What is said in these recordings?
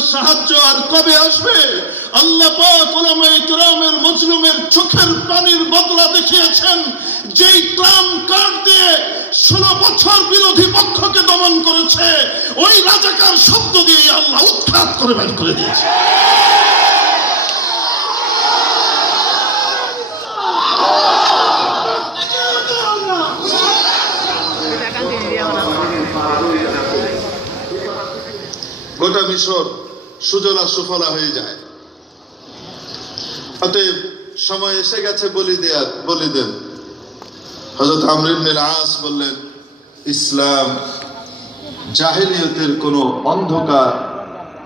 তোমার সাহায্য আর কবে আসবে? আল্লাহ পাক উলামায়ে কেরামের মজলুমের চোখের পানির বদলা দেখিয়েছেন। যেই ট্রাম কার্ড দিয়ে 16 বছর বিরোধী পক্ষকে দমন করেছে, ওই রাজাকার শব্দ দিয়ে আল্লাহ উৎখাত করে বের করে দিয়েছে। গোটা মিশর সুজলা সুফলা হয়ে যায়। অতএব সময় এসে গেছে বলি দেন। হযরত আমর ইবনে আস বললেন, ইসলাম জাহেলিয়তের কোনো অন্ধকার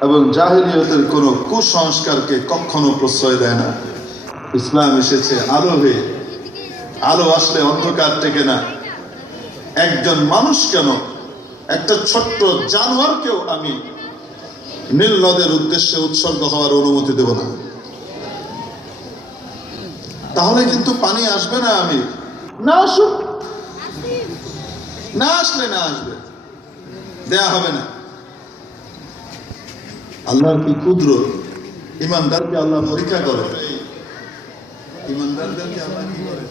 এবং জাহেলিয়তের কোনো কুসংস্কারকে কখনো প্রশ্রয় দেয় না। ইসলাম এসেছে আলো হয়ে। আলো আসলে অন্ধকার টেকে না। একজন মানুষ কেন, একটা ছোট্ট জানোয়ারকেও আমি নীল নদের উদ্দেশ্যে উৎসর্গ হওয়ার অনুমতি দেব না। তাহলে কিন্তু পানি আসবে না। আমি না আসুক, না আসলে না আসবে, দেয়া হবে না। আল্লাহর কি কুদরত! ইমানদারকে আল্লাহ পরীক্ষা করে। ইমানদারদেরকে আল্লাহ কি করে?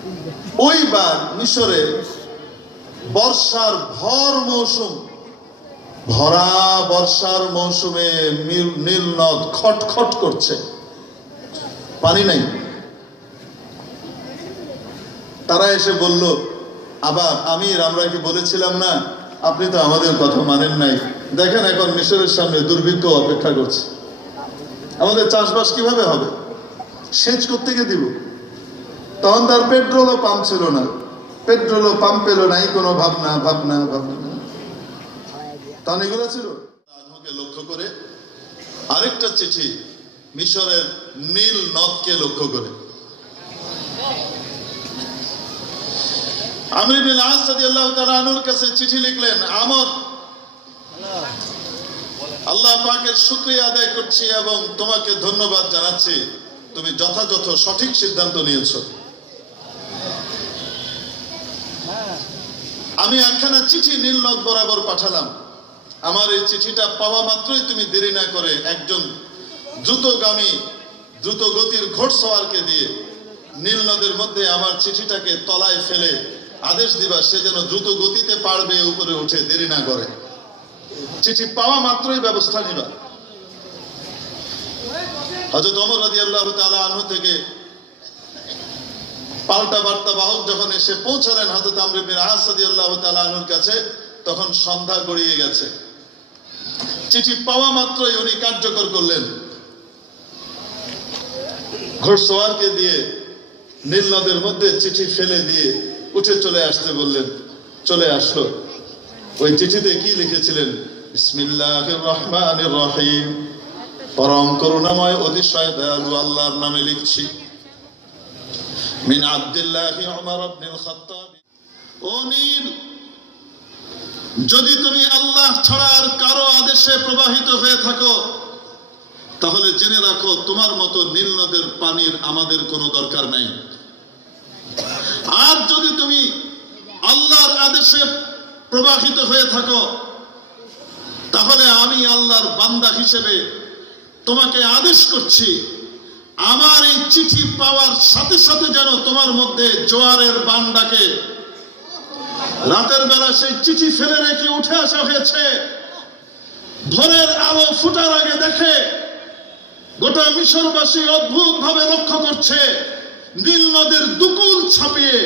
ওইবার মিশরে বর্ষার ভর মৌসুম, ভরা বর্ষার মৌসুমে নীল নদ খটখট করছে, পানি নাই। তারা এসে বলল, আবার আমির, আমরা কি বলেছিলাম না, আপনি তো আমাদের কথা মানেন নাই। দেখেন এখন মিশরের সামনে দুর্ভিক্ষ অপেক্ষা করছে, আমাদের চাষবাস কিভাবে হবে, সেচ কোত্থেকে দিব? তখন তার পেট্রোলও পাম্প ছিল না, পেট্রোলও পাম্প পেল নাই, কোনো ভাবনা। তখন এগুলো ছিল। আমাকে লক্ষ্য করে আরেকটা চিঠি মিশরের নীল নদকে লক্ষ্য করে। আমর ইবনে আস রাদিয়াল্লাহু তাআলা আনহুর কাছে চিঠি লিখলেন, আমর, আল্লাহ পাকের শুকরিয়া আদায় করছি এবং তোমাকে ধন্যবাদ জানাচ্ছি, তুমি যথাযথ সঠিক সিদ্ধান্ত নিয়েছো। আমি একখানা চিঠি নীল নদ বরাবর পাঠালাম। আমার এই চিঠিটা পাওয়া মাত্রই তুমি দেরি না করে একজন দ্রুতগামী দ্রুত গতির ঘোড়সওয়ারকে দিয়ে নীল নদের মধ্যে আমার চিঠিটাকে তলায় ফেলে আদেশ দিবা, সে যেন দ্রুত গতিতে পারবে উপরে উঠে, দেরি না করে। চিঠি পাওয়া মাত্রই ব্যবস্থা নিবা। হযরত ওমর রাদিয়াল্লাহু তাআলা আনহু থেকে পাল্টা বার্তা বাহক যখন এসে পৌঁছালেন হযরত আমর ইবনে আস রাদিয়াল্লাহু তাআলা আনহুর কাছে, তখন সন্ধ্যা গড়িয়ে গেছে। চিঠি পাওয়া মাত্রই উনি কার্যকর করলেন, ঘোড়সওয়ারকে দিয়ে নীল নদের মধ্যে চিঠি ফেলে দিয়ে উঠে চলে আসতে বললেন। চলে আসলো। ওই চিঠিতে কি লিখেছিলেন? বিসমিল্লাহির রহমানির রহিম, পরম করুণাময় অতিশয় দয়ালু আল্লাহর নামে লিখছি। মিন আব্দুল্লাহি উমর ইবনুল খাত্তাব। ও নীল, যদি তুমি আল্লাহ ছাড়া আর কারো আদেশে প্রবাহিত হয়ে থাকো, তাহলে জেনে রাখো তোমার মতো নীল নদের পানির আমাদের কোনো দরকার নাই। আর যদি তুমি আল্লাহর আদেশে প্রবাহিত হয়ে থাকো, তাহলে আমি আল্লাহর বান্দা হিসেবে তোমাকে আদেশ করছি, আমার এই চিঠি পাওয়ার সাথে সাথে যেন তোমার মধ্যে জোয়ারের বান ডাকে। রাতের বেলা সেই চিঠি ফেলে রেখে উঠে আসা হয়েছে, ভোরের আলো ফুটার আগে দেখে গোটা মিশরবাসী অদ্ভুত ভাবে লক্ষ্য করছে, নীল নদের দুকুল ছাপিয়ে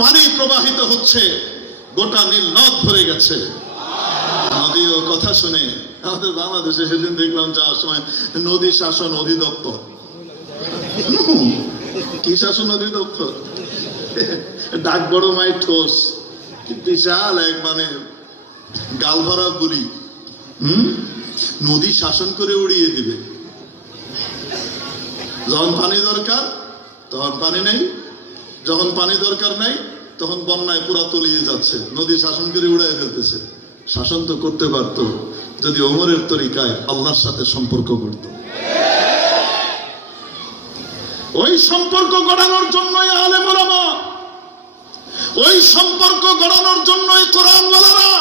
পানি প্রবাহিত হচ্ছে, গোটা নীল নদ ভরে গেছে। নদীর কথা শুনে আমাদের বাংলাদেশে সেদিন দেখলাম যাওয়ার সময় নদী শাসন অধিদপ্তর, কি শাসন অধিদপ্তর, ডাক বড় মাই ঠোস, বিশাল এক মানে গাল ভরা গুলি, নদী শাসন করে উড়িয়ে দিবে। যখন পানি দরকার তখন পানি নেই, যখন পানি দরকার নাই তখন বন্যায় পুরা তলিয়ে যাচ্ছে, নদী শাসন করে উড়াই ফেলতেছে। শাসন তো করতে পারত যদি ওমরের তরিকায় আল্লাহর সাথে সম্পর্ক করত। ওই সম্পর্ক গড়ানোর জন্যই আলেম ওলামা, ওই সম্পর্ক গড়ানোর জন্যই কোরআনওয়ালারা,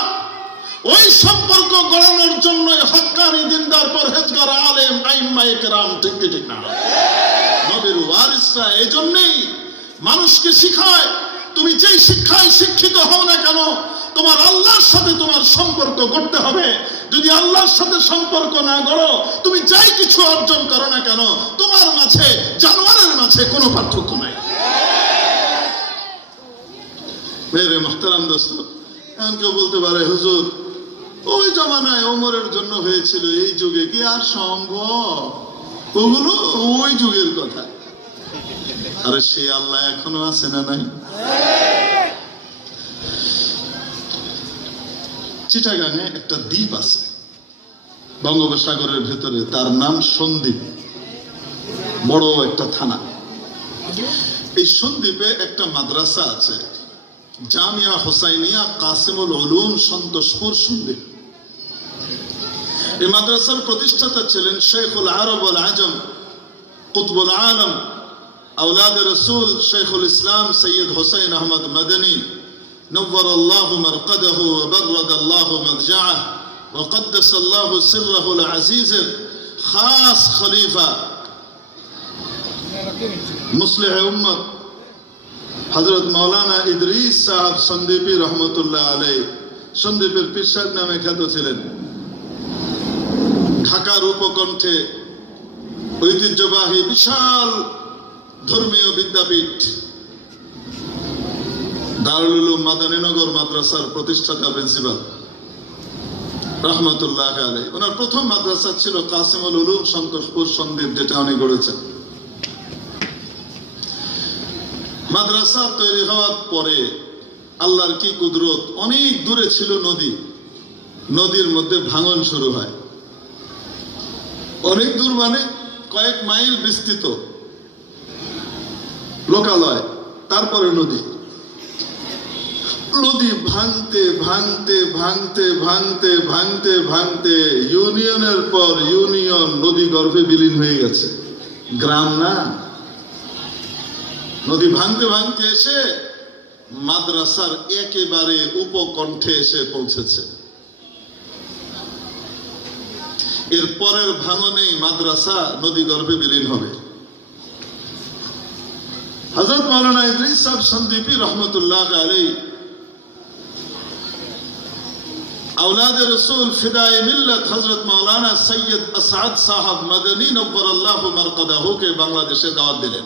ওই সম্পর্ক গড়ানোর জন্য হক্কানি দিনদার পরহেজগার আলেম আইম্মায়ে কেরাম, ঠিক কি ঠিক না? নবীর ওয়ারিসরা এই জন্যই মানুষকে শিখায়, তুমি যেই শিক্ষায় শিক্ষিত হও না কেন, তোমার আল্লাহর সাথে তোমার সম্পর্ক করতে হবে। যদি আল্লাহর সাথে সম্পর্ক না গড়ো, তুমি যাই কিছু অর্জন করো না কেন, তোমার মাঝে জানোয়ারের মাঝে কোনো পার্থক্য নাই। মেরে মুহতারাম দোস্ত, এখন কেউ বলতে পারে হুজুর ওই জামানায় ওমরের জন্য হয়েছিল, এই যুগে কি আর সম্ভব? ওগুলো ওই যুগের কথা। আরে সে আল্লাহ এখনো আছে না নাই? চিটাগাঙে একটা দ্বীপ আছে বঙ্গোপসাগরের ভেতরে, তার নাম সন্দ্বীপ, বড় একটা থানা। এই সন্দ্বীপে একটা মাদ্রাসা আছে, জামিয়া হোসাইনিয়া কাসিমুল উলুম, সন্তোষপুর সন্দ্বীপ। এই মাদ্রাসার প্রতিষ্ঠাতা ছিলেন শেখুল আরব ওয়াল আজম কুতবুল আলম আওলাদ রসুল শেখুল ইসলাম সৈয়দ হোসেন আহমদ মদনী نور الله مرقده وبرد الله مضجعه وقدس الله سره العزيز خاص خليفة مصلح উম্মত হযরত মাওলানা ইদরিস সাহেব সন্দ্বীপী রহমতুল্লাহ আলাইহি, সন্দ্বীপের পীর সাহেব নামে খ্যাত ছিলেন। ঢাকার উপকণ্ঠে ঐতিহ্যবাহী বিশাল ধর্মীয় বিদ্যাপীঠ দারুল উলুম মাদানীনগর মাদ্রাসার প্রতিষ্ঠাতা প্রিন্সিপাল রহমতুল্লাহ আলাইহি। ওনার প্রথম মাদ্রাসা ছিল কাসিমুল উলুম সন্তোষপুর সন্দ্বীপ, যেটা উনি গড়েছেন। মাদ্রাসা তৈরি হওয়ার পরে আল্লাহর কি কুদরত, অনেক দূরে ছিল নদী, নদীর মধ্যে ভাঙন শুরু হয়। অনেক দূর মানে কয়েক মাইল বিস্তৃত লোকালয়, তারপরে নদী। নদী ভাঙতে ভাঙতে ভাঙতে ভাঙতে ভাঙতে ভাঙতে ইউনিয়নের পর ইউনিয়ন নদী গর্ভে বিলীন হয়ে গেছে। গ্রাম না, নদী ভাঙতে ভাঙতে এসে মাদ্রাসার একেবারে উপকণ্ঠে এসে পৌঁছেছে। এর পরের ভাঙনেই মাদ্রাসা নদী গর্ভে বিলীন হবে। হযরত মাওলানা ইদরিস সাহেব সন্দ্বীপী রহমতুল্লাহ আলাইহি औलाद रसूल फिदाए मिल्लत हजरत मौलाना सैयद असद साहब मदनी नव्वरल्लाहु मरकदाहु के बांग्लादेशे दावत दिलेन।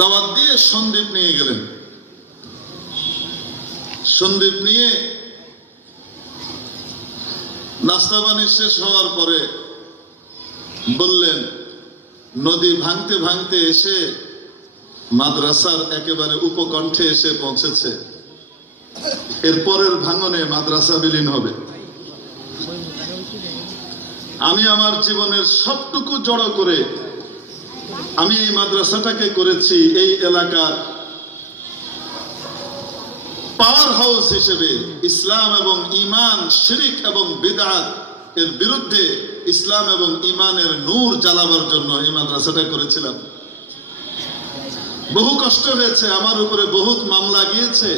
दावत दिए सन्দ্বীপ নিয়ে গেলেন। সন্দ্বীপ নিয়ে নাস্তা পানি শেষ হওয়ার পরে বললেন, নদী ভাঙতে ভাঙতে এসে মাদ্রাসার একেবারে উপকণ্ঠে এসে পৌঁছেছে। এর পরের ভাঙনে মাদ্রাসা বিলীন হবে। আমি আমার জীবনের সবটুকু জড়ো করে আমি এই মাদ্রাসাটাকে করেছি এই এলাকার পাওয়ার হাউস হিসেবে। ইসলাম এবং ঈমান, শিরক এবং বিদআত এর বিরুদ্ধে ইসলাম এবং ঈমানের নূর জ্বালাবার জন্য এই মাদ্রাসাটা করেছিলাম। বহু কষ্ট হয়েছে, আমার উপরে বহুত মামলা গিয়েছে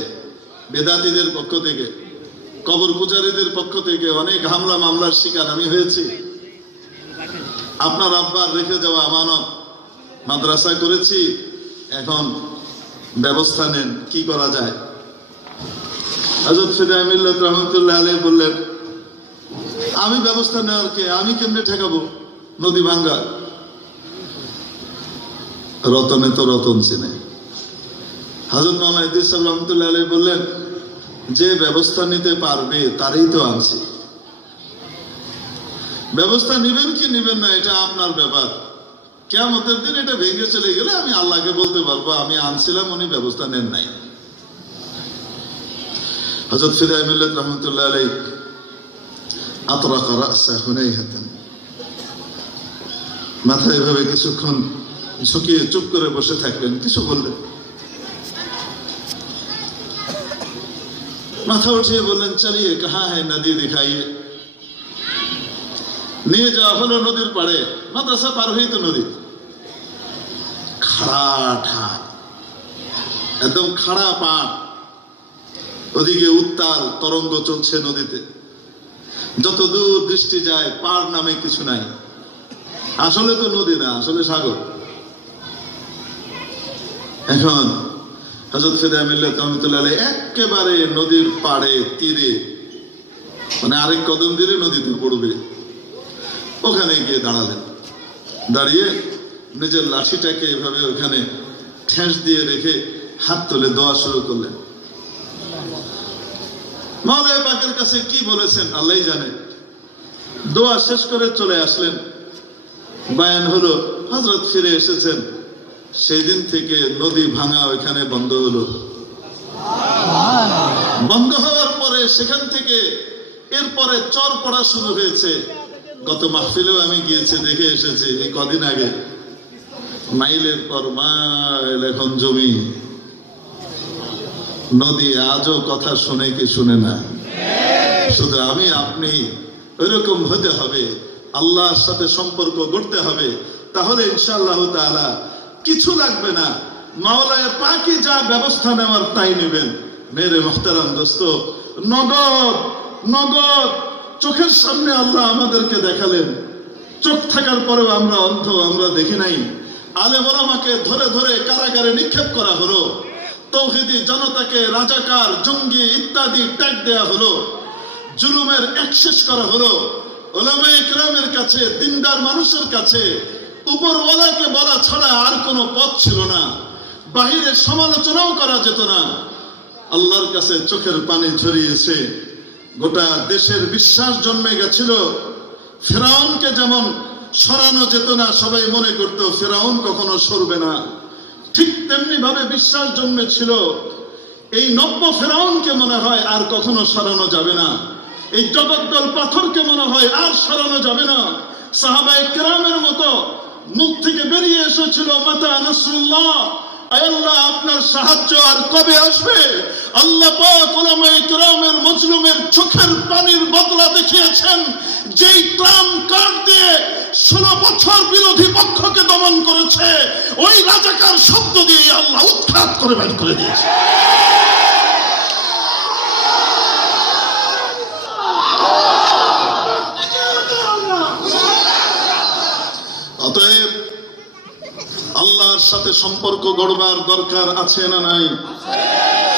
বেদাতীদের পক্ষ থেকে, কবর পূজারীদের পক্ষ থেকে অনেক হামলা মামলার শিকার আমি হয়েছি। আপনার আব্বার রেখে যাওয়া আমানত, মাদ্রাসা করেছি, এখন ব্যবস্থা নেন, কি করা যায়। হযরত ফিদায়ে মিল্লাত রহমাতুল্লাহ আলাইহি বললেন, আমি ব্যবস্থা নেওয়ার কে, আমি কেমনে ঠেকাবো নদী ভাঙ্গা? রতনে তো রতন চিনে। হযরত মাওলানা ইদরিস সাহেব রহমাতুল্লাহ আলাইহি বললেন, যে ব্যবস্থা নিতে পারবে তারই তো আনছি। ব্যবস্থা নিবেন কি নিবেন না এটা আপনার ব্যাপার। কিয়ামতের দিন এটা ভেঙে চলে গেলে আমি আল্লাহকে বলতে পারবো আমি আনছিলাম, উনি ব্যবস্থা নেন নাই। হযরত ফিদায়ে মিল্লাত রহমাতুল্লাহ আলাইহি আতরাকা রাসা হুনাইহাতান, মাথায় এভাবে কিছুক্ষণ ঝুঁকিয়ে চুপ করে বসে থাকলেন, কিছু বললেন। মাথা উঠিয়ে বললেন, চলিয়ে কাহা হ্যাঁ নদী দিখাইয়ে। নিয়ে যাওয়া হলো নদীর পাড়ে। মাদ্রাসা পার হয়েই তো নদী, খাড়া ঠায়, একদম খাড়া পাড়, ওদিকে উত্তাল তরঙ্গ চলছে নদীতে, যত দূর দৃষ্টি যায় পার নামে কিছু নাই। আসলে তো নদী না, আসলে সাগর। এখন হযরত ফিদা মিল্লাত রহমাতুল্লাহ আলাইহি একেবারে নদীর পাড়ে তীরে, মানে আরেক কদম দিলে নদীতে পড়বে, ওখানে গিয়ে দাঁড়ালেন। দাঁড়িয়ে নিজের লাঠিটাকে এভাবে ওখানে ঠেস দিয়ে রেখে হাত তুলে দোয়া শুরু করলেন। মাওলা পাকের কাছে কি বলেছেন আল্লাহই জানে। দোয়া শেষ করে চলে আসলেন। বায়ান হলো হযরত ফিরে এসেছেন। সেই দিন থেকে নদী ভাঙা ওইখানে বন্ধ হলো। বন্ধ হওয়ার পরে সেখান থেকে এরপরে চর পড়া শুরু হয়েছে। গত মাহফিলেও আমি গিয়েছি, দেখে এসেছি এই কদিন আগে। মাইলের পর মাইল এখন জমি, নদী আজও কথা শুনে কি শুনে না। শুধু আমি আপনি ওইরকম হতে হবে, আল্লাহর সাথে সম্পর্ক গড়তে হবে, তাহলে ইনশাআল্লাহ তাআলা কিছু লাগবে না। মাওলায়ে পাকই যা ব্যবস্থা নেওয়ার তাই নেবেন। মেরে মুহতারাম দোস্ত, নগদ নগদ চোখের সামনে আল্লাহ আমাদেরকে দেখালেন। চোখ থাকার পরেও আমরা অন্ধ, আমরা দেখি নাই। আলেম ওলামাকে ধরে ধরে কারাগারে নিক্ষেপ করা হলো। তৌহিদি জনতাকে রাজাকার, জঙ্গি ইত্যাদি ট্যাগ দেয়া হলো। জুলুমের একশেষ করা হলো। ওলামায়ে কেরামের কাছে, দিনদার মানুষের কাছে উপরওয়ালাকে বলা ছাড়া আর কোনো পথ ছিল না। বাহিরে সমালোচনাও করা যেত না। আল্লাহর কাছে চোখের পানি ঝরিয়েছে। গোটা দেশের বিশ্বাস জন্মে গেছিল। ফেরাউনকে যেমন সরানো যেত না, সবাই মনে করতো ফেরাউন কখনো সরবে না, ঠিক তেমনি ভাবে বিশ্বাস জন্মেছিল এই নব্য ফেরাউনকে মনে হয় আর কখনো সরানো যাবে না। এই জগদ্দল পাথরকে মনে হয় আর সরানো যাবে না। সাহাবায়ে কেরামের মতো মুখ থেকে বেরিয়ে এসেছিল, মাতা নাসরুল্লাহ, আয় আল্লাহ আপনার সাহায্য আর কবে আসবে? আল্লাহ পাক উলামায়ে কেরামের মজলুমের চোখের পানির বদলা দেখিয়েছেন। যেই ট্রাম কার্ড দিয়ে 16 বছর বিরোধী পক্ষকে দমন করেছে, ওই রাজাকার শব্দ দিয়ে আল্লাহ উৎখাত করে বের করে দিয়েছে। অতএব আল্লাহর সাথে সম্পর্ক গড়বার দরকার আছে না নাই?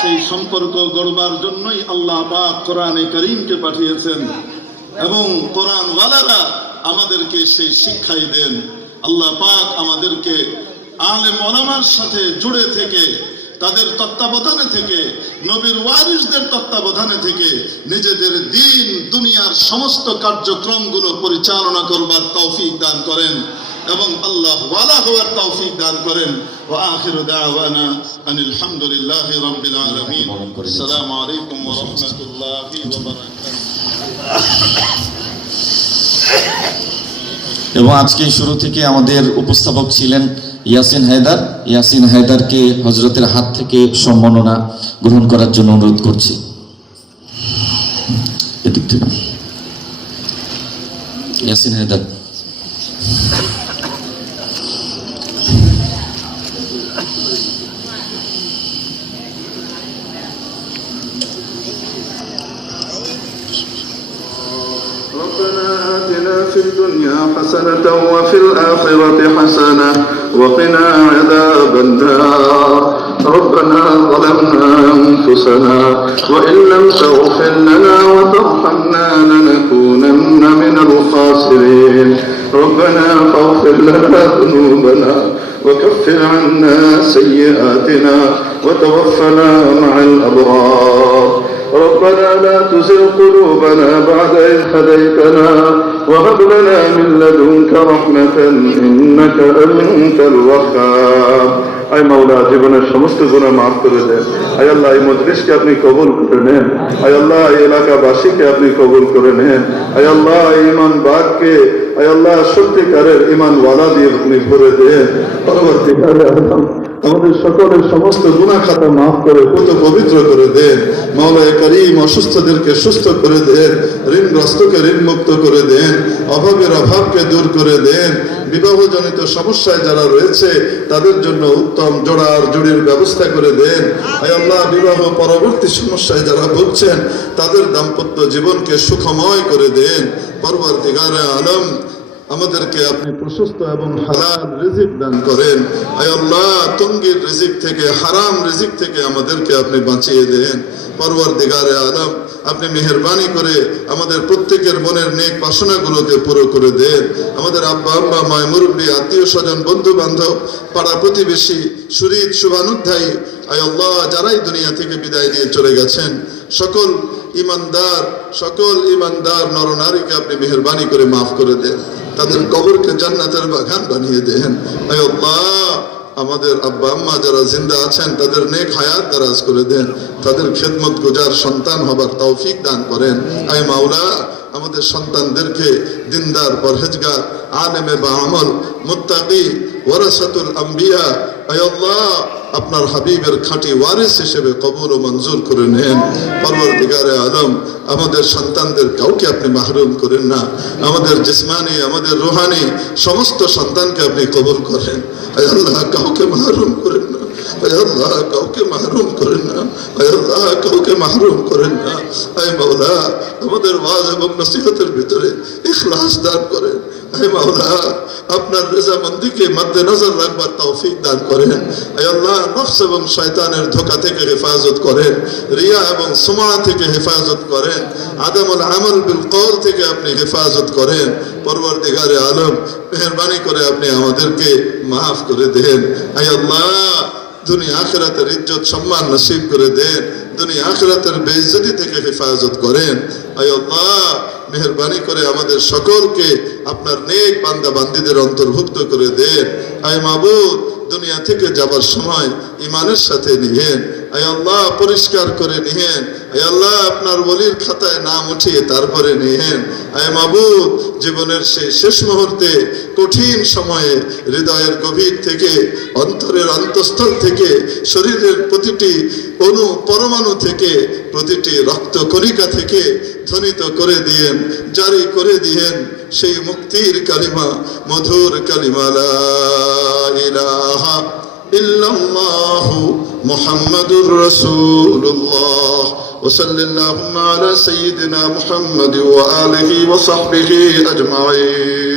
সেই সম্পর্ক গড়বার জন্যই আল্লাহ পাক কোরআনে কারীমকে পাঠিয়েছেন এবং কোরআন ওয়ালারা আমাদেরকে সেই শিক্ষাই দেন। আল্লাহ পাক আমাদেরকে আলেম ওলামার সাথে জুড়ে থেকে, তাদের তত্ত্বাবধানে থেকে, নবীর ওয়ারিসদের তত্ত্বাবধানে থেকে নিজেদের দিন দুনিয়ার সমস্ত কার্যক্রমগুলো পরিচালনা করবার তৌফিক দান করেন এবং আল্লাহ ওয়ালা হওয়ার তৌফিক দান করেন। ওয়া আখিরু দাওয়ানা আনিল হামদুলিল্লাহি রাব্বিল আলামিন। আসসালামু আলাইকুম ওয়া রাহমাতুল্লাহি ওয়া বারাকাতুহু। এবং আজকে শুরু থেকে আমাদের উপস্থাপক ছিলেন ইয়াসিন হায়দার। ইয়াসিন হায়দারকে হযরতের হাত থেকে সম্মাননা গ্রহণ করার জন্য অনুরোধ করছি। এদিক থেকে ইয়াসিন হায়দার। ربنا آتنا في الدنيا حسنة وفي الآخرة حسنة وقنا عذاب النار. ربنا ظلمنا أنفسنا وإن لم تغفر لنا وترحمنا لنكونن من الخاسرين. ربنا فاغفر لنا ذنوبنا وكفر عنا سيئاتنا وتوفنا مع الأبرار. ربنا لا تزغ قلوبنا بعد إذ هديتنا وهب لنا من لدنك رحمة إنك أنت الوهاب. আয় মাওলা, জীবনের সমস্ত গুনাহ মাফ করে দেন। আয় আল্লাহ, এই মজলিসকে আপনি কবুল করে নেন। আয় আল্লাহ, এই এলাকাবাসীকে আপনি কবুল করে নেন। আয় আল্লাহ, ঈমান বাগকে আয় আল্লাহ সত্যিকারের ঈমান ওয়ালা দিয়ে আপনি ভরে দেন। পরবর্তীকালে আমাদের সকলের সমস্ত গুনাহ খাতা মাফ করে পুত পবিত্র করে দেন। মাওলায়ে কারীম অসুস্থদেরকে সুস্থ করে দেন, ঋণগ্রস্তকে ঋণ মুক্ত করে দেন, অভাবের অভাবকে দূর করে দেন। বিবাহজনিত সমস্যায় যারা রয়েছে তাদের জন্য উত্তম জোড়ার জুড়ির ব্যবস্থা করে দেন। আয় আল্লাহ, বিবাহ পরবর্তী সমস্যায় যারা ভুগছেন তাদের দাম্পত্য জীবনকে সুখময় করে দেন। পরবর্তীকারে আলম, আমাদেরকে আপনি প্রশস্ত এবং হালাল রিজিক দান করেন। আয় আল্লাহ, তুঙ্গির রিজিক থেকে, হারাম রিজিক থেকে আমাদেরকে আপনি বাঁচিয়ে দেন। পরবর্তীকারে আলম, আপনি মেহেরবানি করে আমাদের প্রত্যেকের মনের নেক বাসনাগুলোকে পুরো করে দেন। আমাদের আব্বা আম্মা, মায় মুরব্বী, আত্মীয় স্বজন, বন্ধু বান্ধব, পাড়া প্রতিবেশী, শরীর শুভানুধ্যায়ী, আয় আল্লাহ, যারাই দুনিয়া থেকে বিদায় দিয়ে চলে গেছেন, সকল ইমানদার নরনারীকে আপনি মেহেরবানি করে মাফ করে দেন। তাদের কবরকে জান্নাতের বাগান বানিয়ে দেন। আয় আল্লাহ, আমাদের আব্বা আম্মা যারা জিন্দা আছেন তাদের নেক হায়াত দারাজ করে দেন। তাদের খেদমত গুজার সন্তান হবার তৌফিক দান করেন। আয় মাওলা, আমাদের সন্তানদেরকে দিনদার, পরহেজগার, আলেমে বা আমল, মুত্তাকি, ওয়ারাসাতুল আম্বিয়া, আয় আল্লাহ, আপনার হাবিবের খাঁটি ওয়ারিস হিসেবে কবুল ও মঞ্জুর করে নেন। পরবর্তীকারে আলম, আমাদের সন্তানদের কাউকে আপনি মাহরুম করেন না। আমাদের জিসমানি, আমাদের রুহানি সমস্ত সন্তানকে আপনি কবুল করেন। আয় আল্লাহ, কাউকে মাহরুম করেন না। আয় আল্লাহ, কাউকে মাহরুম করেন না। আয় আল্লাহ, কাউকে মাহরুম করেন না। আয় মাওলা, আমাদের ওয়াজ এবং নসিহতের ভিতরে ইখলাস দান করেন। আয় মাওলা, আপনার রেজামন্দিকে মধ্যে নজর রাখবার তৌফিক দান করেন। আয় আল্লাহ, নফস এবং শয়তানের ধোঁকা থেকে হেফাজত করেন। রিয়া এবং সুমা থেকে হেফাজত করেন। আদমুল আমল বিল কওল থেকে আপনি হেফাজত করেন। পরবর্তীকারে আলম, মেহেরবানি করে আপনি আমাদেরকে মাফ করে দেন। আয় আল্লাহ, দুনিয়া আখিরাতের ইজ্জত সম্মান নসিব করে দেন। দুনিয়া আখিরাতের বেইজ্জতি থেকে হেফাজত করেন। আয় আল্লাহ, মেহেরবানি করে আমাদের সকলকে আপনার নেক বান্দা বান্দীদের অন্তর্ভুক্ত করে দেন। আয় মাবুদ, দুনিয়া থেকে যাবার সময় ইমানের সাথে নিয়েন। আয় আল্লাহ, পরিষ্কার করে নিয়েন। আয় আল্লাহ, আপনার ওলির খাতায় নাম উঠিয়ে তারপরে নিয়েন। আয় মাবুদ, জীবনের সেই শেষ মুহূর্তে, কঠিন সময়ে হৃদয়ের গভীর থেকে, অন্তরের অন্তঃস্থল থেকে, শরীরের প্রতিটি অণু পরমাণু থেকে, প্রতিটি রক্ত কণিকা থেকে ধ্বনিত করে দিয়েন, জারি করে দিয়েন সেই মুক্তির কালিমা, মধুর কালিমা, লা ইলাহা ইল্লাল্লাহু মুহাম্মাদুর রাসূলুল্লাহ। وصل اللهم على سيدنا محمد وآله وصحبه أجمعين.